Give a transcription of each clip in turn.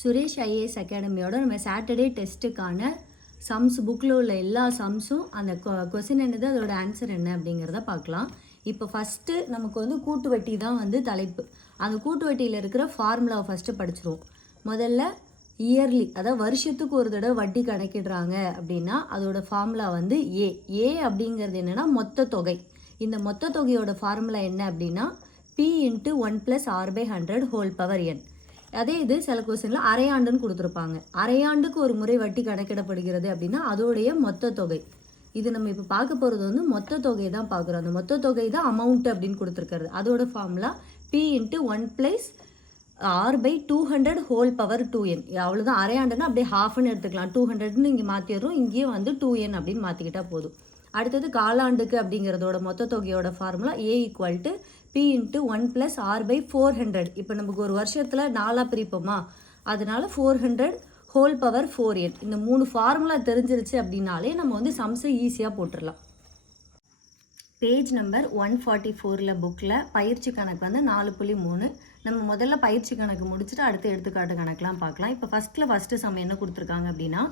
Suresh IAS அகாடமியோட நம்ம Saturday டெஸ்ட்டுக்கான sums புக்கில் உள்ள எல்லா சம்ஸும் அந்த கொஸ்டின் என்னது அதோட ஆன்சர் என்ன அப்படிங்கிறத பார்க்கலாம். இப்போ ஃபஸ்ட்டு நமக்கு வந்து கூட்டு வட்டி தான் வந்து தலைப்பு. அந்த கூட்டு வட்டியில் இருக்கிற ஃபார்முலாவை ஃபஸ்ட்டு படிச்சிருவோம். முதல்ல இயர்லி, அதாவது வருஷத்துக்கு ஒரு தடவை வட்டி கணக்கிடுறாங்க அப்படின்னா அதோட ஃபார்முலா வந்து ஏ அப்படிங்கிறது என்னென்னா மொத்த தொகை. இந்த மொத்த தொகையோட ஃபார்முலா என்ன அப்படின்னா P × 1 + R/100 whole power n. அதே இது சில கொஸ்டினில் அரையாண்டுன்னு கொடுத்துருப்பாங்க. அரையாண்டுக்கு ஒரு முறை வட்டி கணக்கிடப்படுகிறது அப்படின்னா அதோடைய மொத்த தொகை. இது நம்ம இப்போ பார்க்க போகிறது வந்து மொத்த தொகை தான் பார்க்குறோம். அந்த மொத்த தொகை தான் அமௌண்ட் அப்படின்னு கொடுத்துருக்கிறது. அதோட formula P × 1 + R/200 whole power 2n. அவ்வளோதான். அரையாண்டுன்னா அப்படியே ஹாஃப்னு எடுத்துக்கலாம். 200ன்னு இங்கே மாற்றிடுறோம். இங்கேயே வந்து 2n அப்படின்னு மாற்றிக்கிட்டா போதும். அடுத்தது காலாண்டுக்கு அப்படிங்கிறதோட மொத்த தொகையோட ஃபார்முலா A = P × 1 + R/400. இப்போ நமக்கு ஒரு வருஷத்தில் 4ஆக பிரிப்போமா, அதனால 400 ஹோல் பவர் 4n. இந்த 3 ஃபார்முலா தெரிஞ்சிருச்சு அப்படின்னாலே நம்ம வந்து சம்ஸை ஈஸியாக போட்டுடலாம். பேஜ் நம்பர் 144 புக்கில் பயிற்சி கணக்கு வந்து 4.3. நம்ம முதல்ல பயிற்சி கணக்கு முடிச்சுட்டு அடுத்து எடுத்துக்காட்டு கணக்கெலாம் பார்க்கலாம். இப்போ ஃபஸ்ட்டு சம் என்ன கொடுத்துருக்காங்க அப்படின்னா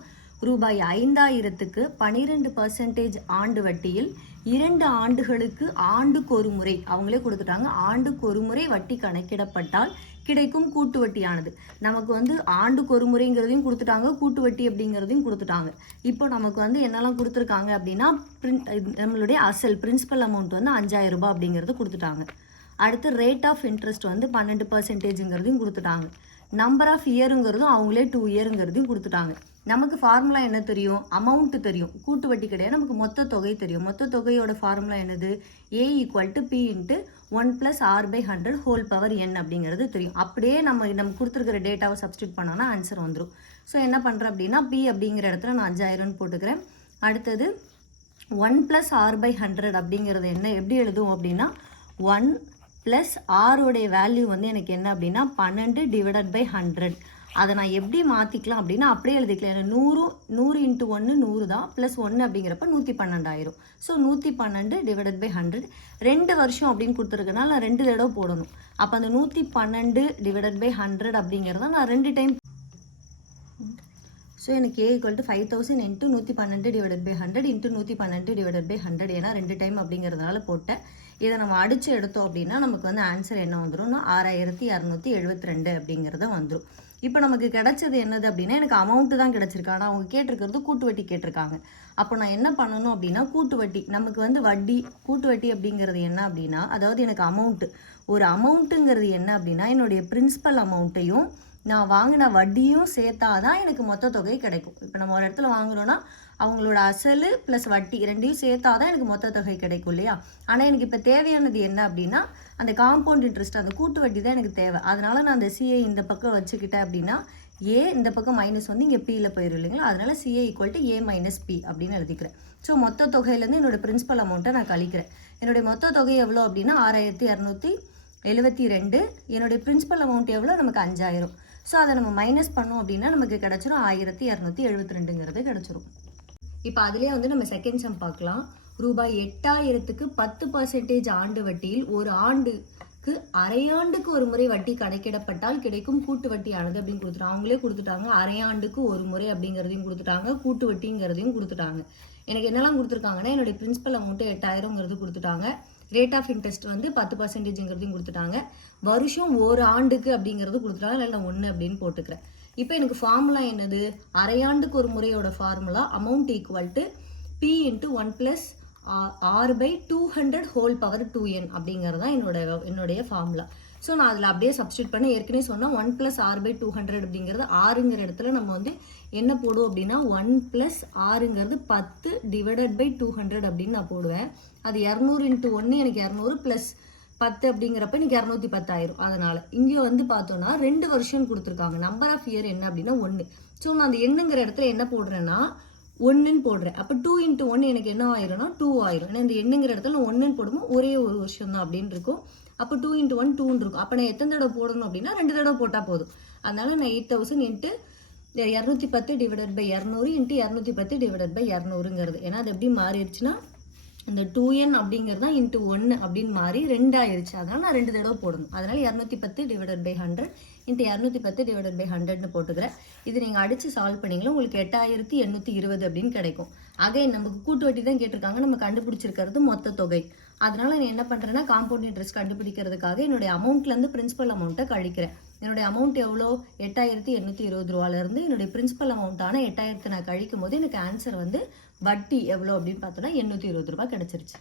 ரூபாய் 5000க்கு 12% ஆண்டு வட்டியில் 2 ஆண்டுகளுக்கு ஆண்டுக்கு ஒரு முறை, அவங்களே கொடுத்துட்டாங்க, ஆண்டுக்கு ஒரு முறை வட்டி கணக்கிடப்பட்டால் கிடைக்கும் கூட்டு வட்டியானது. நமக்கு வந்து ஆண்டுக்கு ஒரு முறைங்கிறதையும் கொடுத்துட்டாங்க, கூட்டு வட்டி அப்படிங்கிறதையும் கொடுத்துட்டாங்க. இப்போ நமக்கு வந்து என்னெல்லாம் கொடுத்துருக்காங்க அப்படின்னா நம்மளுடைய அசல் பிரின்சிபல் அமௌண்ட் வந்து 5000 ரூபாய் அப்படிங்கிறது கொடுத்துட்டாங்க. அடுத்து ரேட் ஆஃப் இன்ட்ரெஸ்ட் வந்து 12%ங்கிறதையும் கொடுத்துட்டாங்க. நம்பர் ஆஃப் இயருங்கிறதும் அவங்களே 2 இயருங்கிறதையும் கொடுத்துட்டாங்க. நமக்கு ஃபார்முலா என்ன தெரியும், அமௌண்ட்டு தெரியும், கூட்டு வட்டி கிடையாது, நமக்கு மொத்த தொகை தெரியும். மொத்த தொகையோட ஃபார்முலா என்னது, A = P × 1 + R/100 whole power n அப்படிங்கிறது தெரியும். அப்படியே நம்ம கொடுத்துருக்கிற டேட்டாவை சப்ஸ்டியூட் பண்ணோன்னா ஆன்சர் வந்துடும். ஸோ என்ன பண்ணுறேன் அப்படின்னா P அப்படிங்கிற இடத்துல நான் 5000ன்னு போட்டுக்கிறேன். அடுத்தது 1 + R/100 அப்படிங்கிறது என்ன எப்படி எழுதும் அப்படின்னா 1 + R வேல்யூ வந்து எனக்கு என்ன அப்படின்னா 12 / 100. அதை நான் எப்படி மாற்றிக்கலாம் அப்படின்னா அப்படியே எழுதிக்கலாம். ஏன்னா 100 × 1 100 தான், +1 அப்படிங்கிறப்ப 112 ஆயிரும். ஸோ 112 / 100. 2 வருஷம் அப்படின்னு கொடுத்துருக்கனால நான் 2 தடவை போடணும். அப்போ அந்த 112 / 100 அப்படிங்கிறத நான் 2 டைம். ஸோ எனக்கு A = 5000 × 112 / 100 × 112 / 100. ஏன்னா 2 டைம் அப்படிங்கிறதுனால போட்டேன். இதை நம்ம அடித்து எடுத்தோம் அப்படின்னா நமக்கு வந்து ஆன்சர் என்ன வந்துடும்னா 6272 அப்படிங்கிறத வந்துடும். இப்போ நமக்கு கிடைச்சது என்னது அப்படின்னா எனக்கு அமௌண்ட்டு தான் கிடச்சிருக்கு. ஆனால் அவங்க கேட்டிருக்கிறது கூட்டு வட்டி கேட்டிருக்காங்க. அப்போ நான் என்ன பண்ணணும் அப்படின்னா கூட்டு வட்டி, நமக்கு வந்து வட்டி, கூட்டு வட்டி அப்படிங்கிறது என்ன அப்படின்னா அதாவது எனக்கு அமௌண்ட்டு, ஒரு அமௌண்ட்டுங்கிறது என்ன அப்படின்னா என்னுடைய பிரின்சிபல் அமௌண்ட்டையும் நான் வாங்கின வட்டியும் சேர்த்தாதான் எனக்கு மொத்த தொகை கிடைக்கும். இப்போ நம்ம ஒரு இடத்துல வாங்குறோன்னா அவங்களோட அசல் ப்ளஸ் வட்டி ரெண்டையும் சேர்த்தாதான் எனக்கு மொத்த தொகை கிடைக்கும் இல்லையா. ஆனால் எனக்கு இப்போ தேவையானது என்ன அப்படின்னா அந்த காம்பவுண்ட் இன்ட்ரெஸ்ட், அந்த கூட்டு வட்டி தான் எனக்கு தேவை. அதனால நான் அந்த CA இந்த பக்கம் வச்சுக்கிட்டேன் அப்படின்னா A இந்த பக்கம் மைனஸ் வந்து இங்கே Pயில் போயிடும் இல்லைங்களா. அதனால CA = A - P அப்படின்னு எழுதிக்கிறேன். ஸோ மொத்த தொகையிலேருந்து என்னோட பிரின்சிபல் அமௌண்ட்டை நான் கழிக்கிறேன். என்னுடைய மொத்த தொகை எவ்வளோ அப்படின்னா 6272. என்னுடைய பிரின்சிபல் அமௌண்ட் எவ்வளோ, நமக்கு 5000. ஸோ அதை நம்ம மைனஸ் பண்ணோம் அப்படின்னா நமக்கு கிடச்சிரும் 1272ங்கிறது கிடச்சிரும். இப்போ அதிலே வந்து நம்ம செகண்ட் சம் பார்க்கலாம். ரூபாய் 8000க்கு 10% ஆண்டு வட்டியில் ஒரு ஆண்டுக்கு அரையாண்டுக்கு ஒரு முறை வட்டி கணக்கிடப்பட்டால் கிடைக்கும் கூட்டு வட்டியானது அப்படின்னு கொடுத்துட்டாங்க. அவங்களே கொடுத்துட்டாங்க, அரையாண்டுக்கு ஒரு முறை அப்படிங்கிறதையும் கொடுத்துட்டாங்க, கூட்டு வட்டிங்கிறதையும் கொடுத்துட்டாங்க. எனக்கு என்னெல்லாம் கொடுத்துருக்காங்கன்னா என்னுடைய பிரின்சிபல் அமௌண்ட்டு 8000ங்கிறது கொடுத்துட்டாங்க, ரேட் ஆஃப் இன்ட்ரெஸ்ட் வந்து 10%ங்கிறதையும் கொடுத்துட்டாங்க, வருஷம் ஒரு ஆண்டுக்கு அப்படிங்கிறது கொடுத்துட்டாங்க. இல்லை நான் 1 அப்படின்னு போட்டுக்கிறேன். இப்போ எனக்கு ஃபார்முலா என்னது, அரையாண்டுக்கு ஒரு முறையோட formula amount = P × 1 + R/200 whole power 2n அப்படிங்கிறது தான் என்னுடைய ஃபார்முலா. ஸோ நான் அதில் அப்படியே சப்ஸ்டியூட் பண்ண ஏற்கனவே சொன்னால் 1 + R/200 அப்படிங்கிறது ஆறுங்கிற இடத்துல நம்ம வந்து என்ன போடுவோம் அப்படின்னா 1 + Rங்கிறது 10 / 200 அப்படின்னு நான் போடுவேன். அது 200 × 1 எனக்கு 200 + 10 அப்படிங்கிறப்ப எனக்கு 210 ஆயிரும். அதனால் இங்கே வந்து பார்த்தோன்னா 2 வருஷம்னு கொடுத்துருக்காங்க. நம்பர் ஆஃப் இயர் என்ன அப்படின்னா 1. ஸோ நான் அந்த எண்ணுங்கிற இடத்துல என்ன போடுறேன்னா 1ன்னு போடுறேன். அப்போ 2 × 1 எனக்கு என்ன ஆயிரும்னா 2 ஆயிரும். ஏன்னா இந்த எண்ணுங்கிற இடத்துல நான் 1ன்னு போடும்போது ஒரே ஒரு வருஷம் தான் அப்படின்னு இருக்கும். அப்போ 2 × 1 2ன்னு இருக்கும். அப்போ நான் எத்தனை தடவை போடணும் அப்படின்னா 2 தடவை போட்டால் போதும். அதனால நான் 8000 × 210 / 200 × 210 / 200ங்கிறது. ஏன்னா அது எப்படி மாறிடுச்சுன்னா இந்த 2n அப்படிங்கிறது தான் இன்ட்டு 1 அப்படின்னு மாறி 2 ஆயிடுச்சு. அதனால் நான் 2 தடவை போடணும். அதனால் 210 divided by 100 into 210 divided by 100ன்னு போட்டுக்கிறேன். இது நீங்கள் அடித்து சால்வ் பண்ணிங்களா உங்களுக்கு 8820 அப்படின்னு கிடைக்கும். அகைன் நமக்கு கூட்டு வட்டி தான் கேட்டிருக்காங்க, நம்ம கண்டுபிடிச்சிருக்கிறது மொத்த தொகை. அதனால நான் என்ன பண்ணுறேன்னா காம்பவுண்ட் இன்ட்ரெஸ்ட் கண்டுபிடிக்கிறதுக்காக என்னுடைய அமௌண்ட்லேருந்து பிரின்சிபல் அமௌண்ட்டை கழிக்கிறேன். என்னுடைய அமௌண்ட் எவ்வளோ 8820 ரூபாலேருந்து என்னுடைய பிரின்சிபல் அமௌண்ட்டான 8000 நான் கழிக்கும் போது எனக்கு ஆன்சர் வந்து வட்டி எவ்வளோ அப்படின்னு பார்த்தோன்னா 820 ரூபாய் கிடச்சிருச்சு.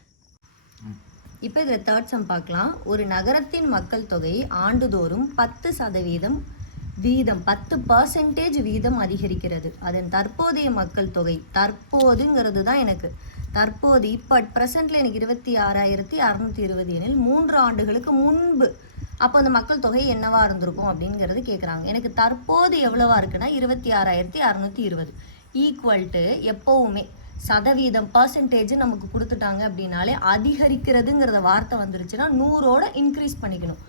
இப்போ இதில் தேர்ட் சம் பார்க்கலாம். ஒரு நகரத்தின் மக்கள் தொகை ஆண்டுதோறும் 10% வீதம் 10% வீதம் அதிகரிக்கிறது. அதன் தற்போதைய மக்கள் தொகை, தற்போதுங்கிறது தான் எனக்கு தற்போது இப்போ அட் ப்ரெசென்ட்ல எனக்கு 26,620 எனில் 3 ஆண்டுகளுக்கு முன்பு அப்போ அந்த மக்கள் தொகை என்னவா இருந்திருக்கும் அப்படிங்கிறது கேட்குறாங்க. எனக்கு தற்போது எவ்வளவா இருக்குன்னா 26,620 ஈக்குவல் டு எப்போவுமே சதவீதம் பர்சன்டேஜ் நமக்கு கொடுத்துட்டாங்க அப்படின்னாலே அதிகரிக்கிறதுங்கிறத வார்த்தை வந்துருச்சுன்னா 100ஓட இன்க்ரீஸ் பண்ணிக்கணும்.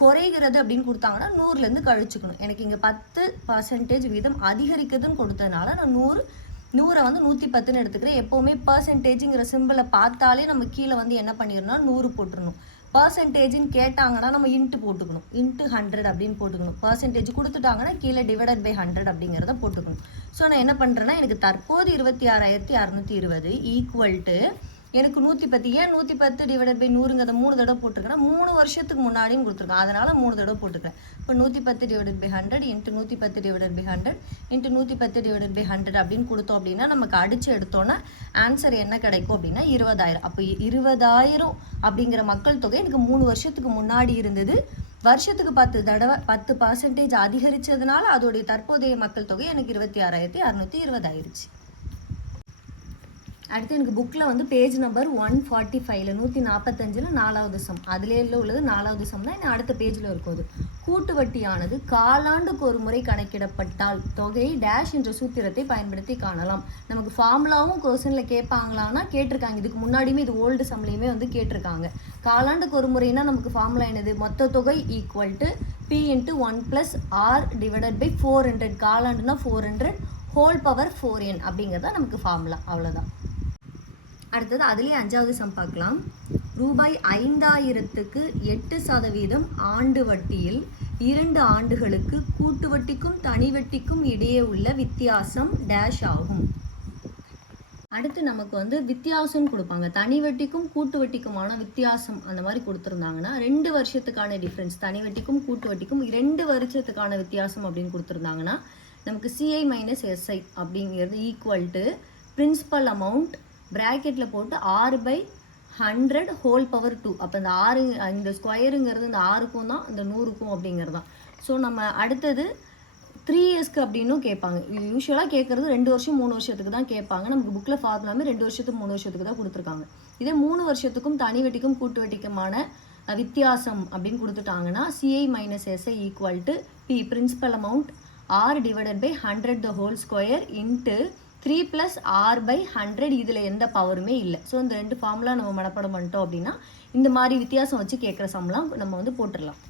குறைகிறது அப்படின்னு கொடுத்தாங்கன்னா 100லேருந்து கழிச்சுக்கணும். எனக்கு இங்கே 10% வீதம் அதிகரிக்குதுன்னு கொடுத்ததுனால நான் 100 வந்து 110ன்னு எடுத்துக்கிறேன். எப்போவுமே பர்சன்டேஜுங்கிற சிம்பிளை பார்த்தாலே நம்ம கீழே வந்து என்ன பண்ணிடணும்னா 100 போட்டுடணும். பர்சன்டேஜ்னு கேட்டாங்கன்னா நம்ம இன்ட்டு போட்டுக்கணும், இன்ட்டு 100 அப்படின்னு போட்டுக்கணும். பர்சன்டேஜ் கொடுத்துட்டாங்கன்னா கீழே டிவைடட் பை 100 அப்படிங்கிறத போட்டுக்கணும். ஸோ நான் என்ன பண்ணுறேன்னா எனக்கு தற்போது 26,620 ஈக்குவல் டு எனக்கு 110. ஏன் 110 டிவைடட் பை 100ங்கிறத 3 தடவை போட்டிருக்கேன்னா 3 வருஷத்துக்கு முன்னாடியும் கொடுத்துருக்கேன், அதனால் 3 தடவை போட்டுக்கிறேன். இப்போ 110 divided by 100 into 110 divided by 100 into 110 divided by 100 அப்படின்னு கொடுத்தோம் அப்படின்னா நமக்கு அடித்து எடுத்தோன்னா ஆன்சர் என்ன கிடைக்கும் அப்படின்னா 20,000. அப்போ 20,000 அப்படிங்கிற மக்கள் தொகை எனக்கு 3 வருஷத்துக்கு முன்னாடி இருந்தது. வருஷத்துக்கு 10 தடவை 10% அதிகரித்ததுனால அதோடைய தற்போதைய மக்கள் தொகை எனக்கு 26,620 ஆயிடுச்சு. அடுத்து எனக்கு புக்கில் வந்து பேஜ் நம்பர் 145 145 4வது சம் அதிலே உள்ளது 4வது சம் தான் இன்னும் அடுத்த பேஜில் இருக்கும். அது கூட்டு வட்டியானது காலாண்டுக்கு ஒரு முறை கணக்கிடப்பட்டால் தொகை டேஷ் என்ற சூத்திரத்தை பயன்படுத்தி காணலாம். நமக்கு ஃபார்முலாவும் கொஸ்டினில் கேட்பாங்களான்னா கேட்டிருக்காங்க, இதுக்கு முன்னாடியுமே இது ஓல்டு சம்லேயுமே வந்து கேட்டிருக்காங்க. காலாண்டுக்கு ஒரு முறைனா நமக்கு ஃபார்முலா என்னது, மொத்த தொகை equal to P into 1 + R divided by 400. காலாண்டுனா 400 ஹோல் பவர் 4n அப்படிங்கிறத நமக்கு ஃபார்முலா. அவ்வளோதான். அடுத்தது அதுலேயே 5வது சம் பார்க்கலாம். ரூபாய் 5,000க்கு 8% ஆண்டு வட்டியில் 2 ஆண்டுகளுக்கு கூட்டு வட்டிக்கும் தனி வட்டிக்கும் இடையே உள்ள வித்தியாசம் டேஷ் ஆகும். அடுத்து நமக்கு வந்து வித்தியாசம்னு கொடுப்பாங்க. தனி வட்டிக்கும் கூட்டு வட்டிக்குமான வித்தியாசம் அந்த மாதிரி கொடுத்துருந்தாங்கன்னா 2 வருஷத்துக்கான டிஃப்ரென்ஸ், தனி வட்டிக்கும் கூட்டு வட்டிக்கும் 2 வருஷத்துக்கான வித்தியாசம் அப்படின்னு கொடுத்துருந்தாங்கன்னா நமக்கு CI - SI அப்படிங்கிறது ஈக்குவல் டு பிரின்சிபல் அமௌண்ட் ப்ராக்கெட்டில் போட்டு R/100 ஹோல் பவர் 2. அப்போ இந்த 6 இந்த ஸ்கொயருங்கிறது இந்த 6க்கும் தான் இந்த 100க்கும் அப்படிங்கிறது தான். ஸோ நம்ம அடுத்தது 3 இயர்ஸ்க்கு அப்படின்னும் கேட்பாங்க. யூஸ்வலாக கேட்குறது 2 வருஷம் 3 வருஷத்துக்கு தான் கேட்பாங்க. நமக்கு புக்கில் ஃபார்முலாமே 2 வருஷத்துக்கு 3 வருஷத்துக்கு தான் கொடுத்துருக்காங்க. இதே 3 வருஷத்துக்கும் தனி வட்டிக்கும் கூட்டு வட்டிக்குமான வித்தியாசம் அப்படின்னு கொடுத்துட்டாங்கன்னா CI - SI equal to P principal amount R divided by 100 the whole square into 3 + R/100. இதில் எந்த பவருமே இல்லை. ஸோ இந்த 2 ஃபார்முலா நம்ம மனப்பாடம் பண்ணிட்டோம் அப்படின்னா இந்த மாதிரி வித்தியாசம் வச்சு கேட்குற சம்லாம் நம்ம வந்து போட்டுடலாம்.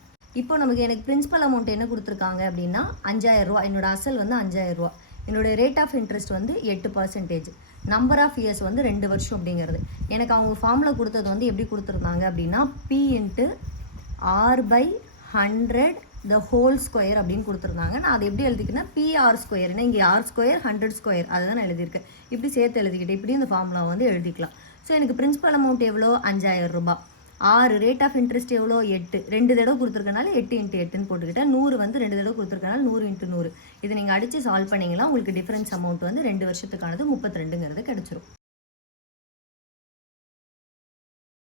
இப்போ நமக்கு எனக்கு பிரின்சிபல் அமௌண்ட் என்ன கொடுத்துருக்காங்க அப்படின்னா 5,000 ரூபா. என்னோட அசல் வந்து 5,000 ரூபா. என்னோட ரேட் ஆஃப் இன்ட்ரெஸ்ட் வந்து 8%. நம்பர் ஆஃப் இயர்ஸ் வந்து 2 வருஷம் அப்படிங்கிறது. எனக்கு அவங்க ஃபார்முலா கொடுத்தது வந்து எப்படி கொடுத்துருந்தாங்க அப்படின்னா P இன்ட்டு R/100 த ஹோல் ஸ்கொயர் அப்படின்னு கொடுத்துருந்தாங்க. நான் அதை எப்படி எழுதிக்கினா PR ஸ்கொயர்னா இங்கே R ஸ்கொயர் 100 ஸ்கொயர் அதை தான் நான் எழுதியிருக்கேன். இப்படி சேர்த்து எழுதிக்கிட்டேன். இப்படி இந்த ஃபார்முலா வந்து எழுதிக்கலாம். ஸோ எனக்கு பிரின்சிபல் அமௌண்ட் எவ்வளோ 5,000 ரூபாய். 6 ரேட் ஆஃப் இன்ட்ரெஸ்ட் எவ்வளோ 8. 2 தடவை கொடுத்துருக்கனால 8 × 8ன்னு போட்டுக்கிட்டேன். 100 வந்து 2 தடவை கொடுத்துருக்கனால 100 × 100. இதை நீங்கள் அடித்து சால்வ் பண்ணிங்கன்னா உங்களுக்கு டிஃபரன்ஸ் அமௌண்ட் வந்து 2 வருஷத்துக்கானது 32ங்கிறது கிடச்சிரும்.